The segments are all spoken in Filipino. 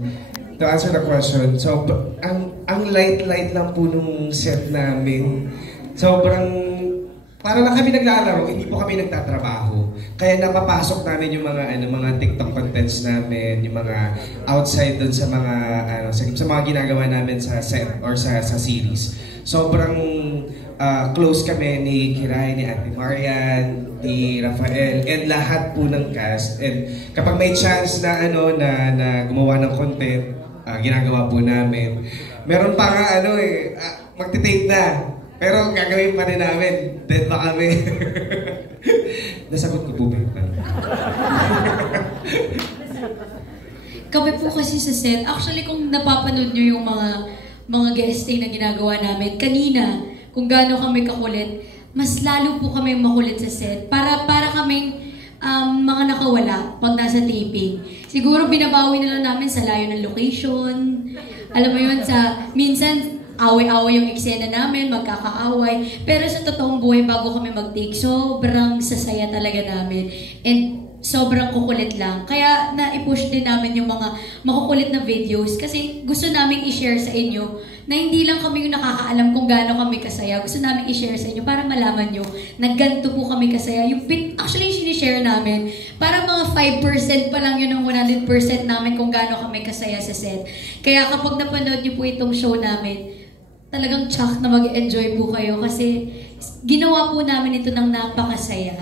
To answer the question, so ang light-light lang po nung set namin. Sobrang para lang kami naglalaro, hindi po kami nagtatrabaho. Kaya napapasok namin yung mga TikTok contents namin, yung mga outside dun sa mga sa mga ginagawa namin sa set or sa series. Sobrang close kami ni Kiray, ni Ate Marian, ni Rafael, and lahat po ng cast. And kapag may chance na na gumawa ng content, ginagawa po namin. Meron pa nga magte-take na. Pero gagawin pa rin namin. Dead pa kami. Nasagot ko po ba yung tanong? Kami po kasi sa set, actually kung napapanood nyo yung mga guesting na ginagawa namin, kanina, kung gaano kami kakulit, mas lalo po kami makulit sa set. Para kaming mga nakawala pag nasa taping. Siguro binabawi na lang namin sa layo ng location. Alam mo yun, minsan, away-away yung eksena namin, magkakaaway. Pero sa totoong buhay, bago kami mag-take, sobrang sasaya talaga namin. And sobrang kukulit lang. Kaya na-push din namin yung mga makukulit na videos kasi gusto namin i-share sa inyo na hindi lang kami yung nakakaalam kung gaano kami kasaya. Gusto namin i-share sa inyo para malaman nyo na ganito po kami kasaya. Actually, yung sinishare namin, parang mga 5% pa lang yun ng 100% namin kung gaano kami kasaya sa set. Kaya kapag napanood nyo po itong show namin, talagang tsak na mag-enjoy po kayo kasi ginawa po namin ito ng napakasaya.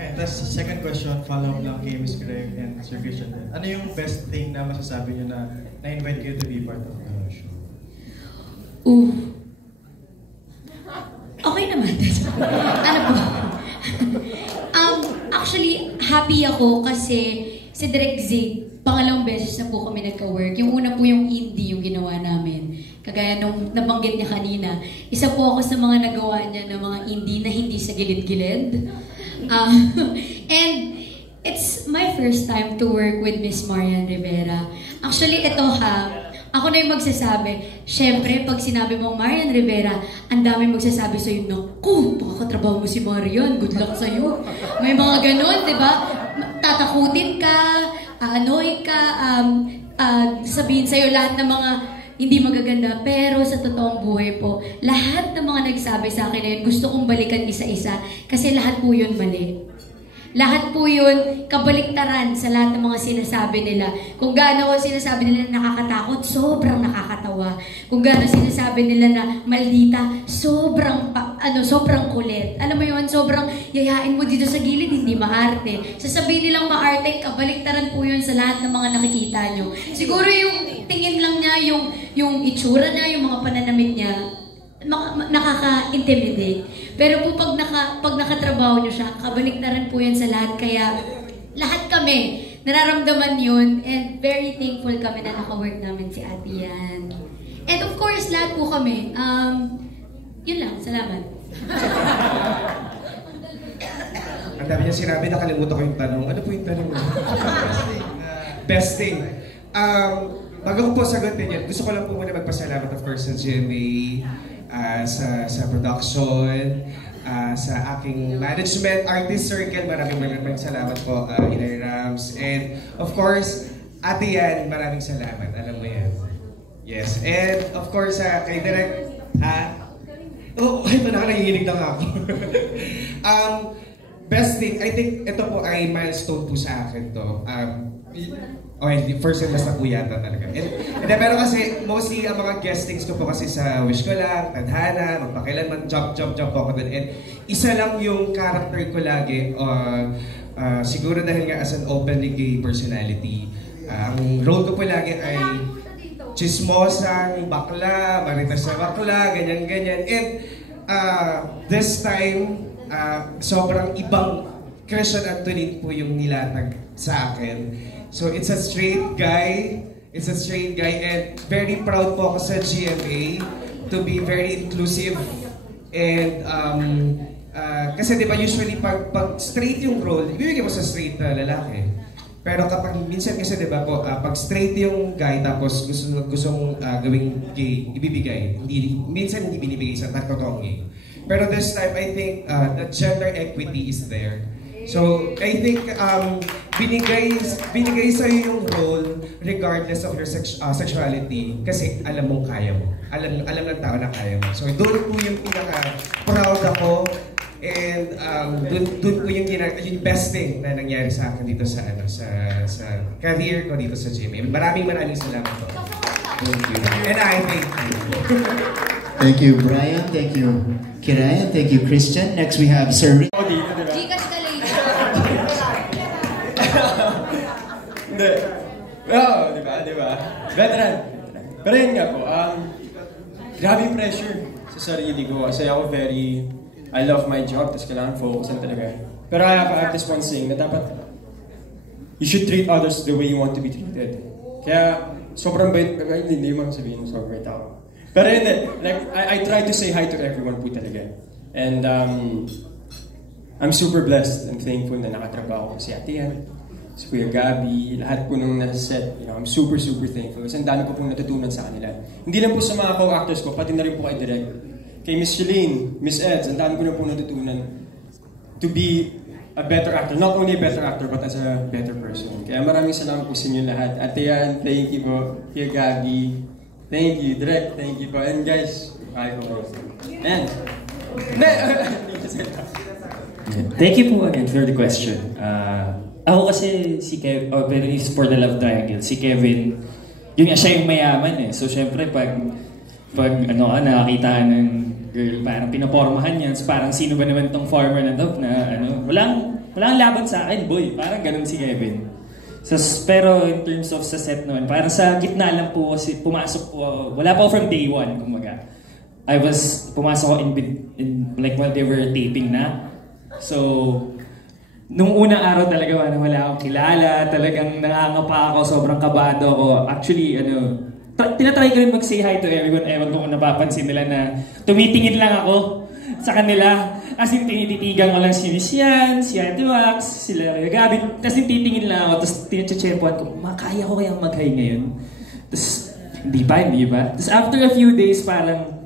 And that's the second question, follow lang kay Ms. Greg and Sir Christian. Ano yung best thing na masasabi nyo na na-invite kayo to be part of the show? Okay naman. Ano po? Actually, happy ako kasi si Direk Zig, pangalawang beses na po kami nagka-work. Yung una po yung indie yung ginawa namin. Kagaya nung nabanggit niya kanina, isa po ako sa mga nagawa niya ng mga indie na hindi sa gilid-gilid. And it's my first time to work with Miss Marian Rivera. Actually, ito ako na yung magsasabi. Siyempre, pag sinabi mong Marian Rivera, ang dami magsasabi sa'yo, naku, pakakatrabaho mo si Marian, good luck sa'yo. May mga ganun, di ba? Tatakutin ka, annoy ka, sabihin sa'yo lahat ng mga hindi magaganda, pero sa totoong buhay po, lahat ng mga nagsabi sa akin na yun, gusto kong balikan isa-isa kasi lahat po yun mali. Lahat po yun kabaliktaran sa lahat ng mga sinasabi nila. Kung gaano sinasabi nila na nakakatakot, sobrang nakakatawa. Kung gaano sinasabi nila na maldita, sobrang kulit. Alam mo yun, sobrang yayain mo dito sa gilid, hindi maarte. Sasabihin nilang maarte, kabaliktaran po yun sa lahat ng mga nakikita nyo. Siguro yung tingin lang niya, yung itsura niya, yung mga pananamit niya, nakaka-intimidate. Pero po pag nakatrabaho nyo siya, kabaliktaran po yan sa lahat. Kaya lahat kami nararamdaman yun and very thankful kami na naka-work namin si Ate Yan. And of course, lahat po kami. Yun lang. Salamat. Ang dami niya sinabi, nakalimutan ko yung tanong. Ano po yung tanong? Best thing. Bago ko po sagutin yan, gusto ko lang po muna magpasalamat of course sa GMA, sa production, sa aking management, artist circle, maraming salamat po, Inay Rams, and of course, Ate Yan, maraming salamat, alam mo yan. Yes, and of course, kay Direk, nanginig lang ako. Best thing, I think ito po ay milestone po sa akin to. First and last na po yata talaga. Pero kasi, mostly ang mga guestings ko po kasi sa Wish Ko Lang, Tadhana, Magpakilanman, job po ako dun. And isa lang yung character ko lagi, siguro dahil nga as an openly gay personality, ang role ko po lagi ay chismosang bakla, maritas na bakla, ganyan-ganyan. And this time, sobrang ibang Christian Antonin po yung nilatag sa akin. So it's a straight guy, and very proud po ako sa GMA to be very inclusive. And kasi diba usually pag straight yung role, ibibigay mo sa straight na lalaki. Pero kapag minsan kasi diba po, pag straight yung guy tapos gustong gawing gay, ibibigay. Minsan hindi binibigay sa totoong gay. Pero this time I think the gender equity is there. So I think binigay sa'yo yung role regardless of your sexuality kasi alam mong kaya mo. Alam ng tao na kaya mo. So doon po yung pinaka-proud ako and doon po yung best thing na nangyari sa akin dito sa career ko dito sa GMA. Maraming salamat po. Thank you. And I thank you. Thank you, Brian. Thank you, Kiran. Thank you, Christian. Next we have Sir Rick. Gcash ka lang. Hindi. Oo, di ba? Veteran. Pero yun nga po, grabe yung pressure sa sarili ko kasi ako I love my job, tapos kailangan focusan talaga. Pero I have this one saying na dapat you should treat others the way you want to be treated. Kaya sobrang bait, hindi mo sabihin sobrang bait ako. Pero hindi, like, I try to say hi to everyone po talaga. And I'm super blessed and thankful na nakatrabaho ko si Ate Yan, si Kuya Gabby, lahat po nung nasa set. I'm super thankful kasi ang dami ko pong natutunan sa kanila. Hindi lang po sa mga co-actors ko, pati na rin po kay Direk. Kay Miss Shalene, Miss Eds, ang dami ko na po natutunan to be a better actor. Not only a better actor, but as a better person. Kaya maraming salamat po sa inyo lahat. Ate Yan, thank you po. Kuya Gabby, thank you. Direk, thank you po. And guys, kaya ko. And, thank you po again for the question. Ako kasi si Kevin, pero is for the love triangle, si Kevin, siya yung mayaman eh. So syempre pag nakakita ng girl, parang pinapormahan niya, so parang sino ba naman tong farmer na to na walang laban sa akin, boy. Parang ganun si Kevin. So, pero in terms of sa set naman, parang sa gitna lang po kasi pumasok po, wala pa from day one, kumbaga. Pumasok ko in like while they were taping na. So, nung unang araw talaga, wala akong kilala, talagang nangangapa ako, sobrang kabado ako. Actually, tinatry ko rin mag-say hi to everyone. Ewan ko kung napapansin nila na tumitingin lang ako sa kanila. As in, tinititigan ko lang si Miss Yan, si Ate Wax, sila Kuya Gabby. Tapos titingin lang ako, tapos tinachechempuan ko, makaya ko kayang mag-hi ngayon. Tapos, hindi ba? Tapos after a few days, parang,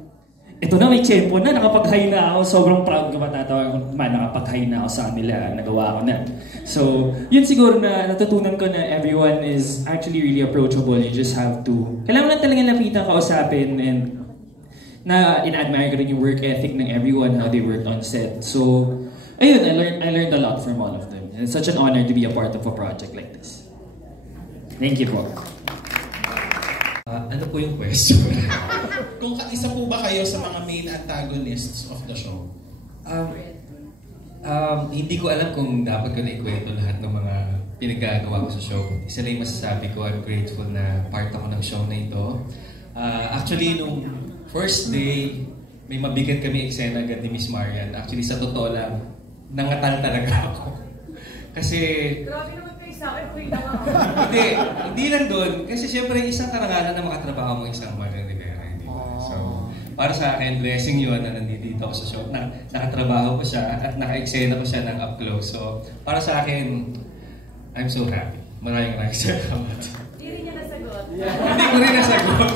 ito na, may tsempo na, nakapag-hi na ako. Sobrang proud ko matatawag ko, nakapag-hi na ako sa kanila, nagawa ko na. So, yun siguro na natutunan ko na everyone is actually really approachable. You just have to, kailangan lang talaga lapitan, kausapin, and na in-admire ko rin yung work ethic ng everyone, how they worked on set. So, ayun, I learned a lot from all of them. And it's such an honor to be a part of a project like this. Thank you po. Ano po yung question? Kung isa po ba kayo sa mga main antagonists of the show? Hindi ko alam kung dapat ko na ikwento lahat ng mga pinagagawa ko sa show. Isa lang yung masasabi ko, I'm grateful na part ako ng show na ito. Actually, nung first day, may mabigat kami eksena agad ni Miss Marian. Actually, sa totoo lang, nangatal talaga ako. Kasi... Grabe naman kayo sa akin, kuya lang ako. Hindi lang doon. Kasi syempre, isang karangalan na makatrabaho mo isang Marian Rivera. So, para sa akin, blessing yun na nandito ako sa show. Nakatrabaho ko siya at naka-eksena ko siya ng up close. So, para sa akin, I'm so happy. Maraming salamat. Hindi rin niya nasagot. Hindi ko rin nasagot.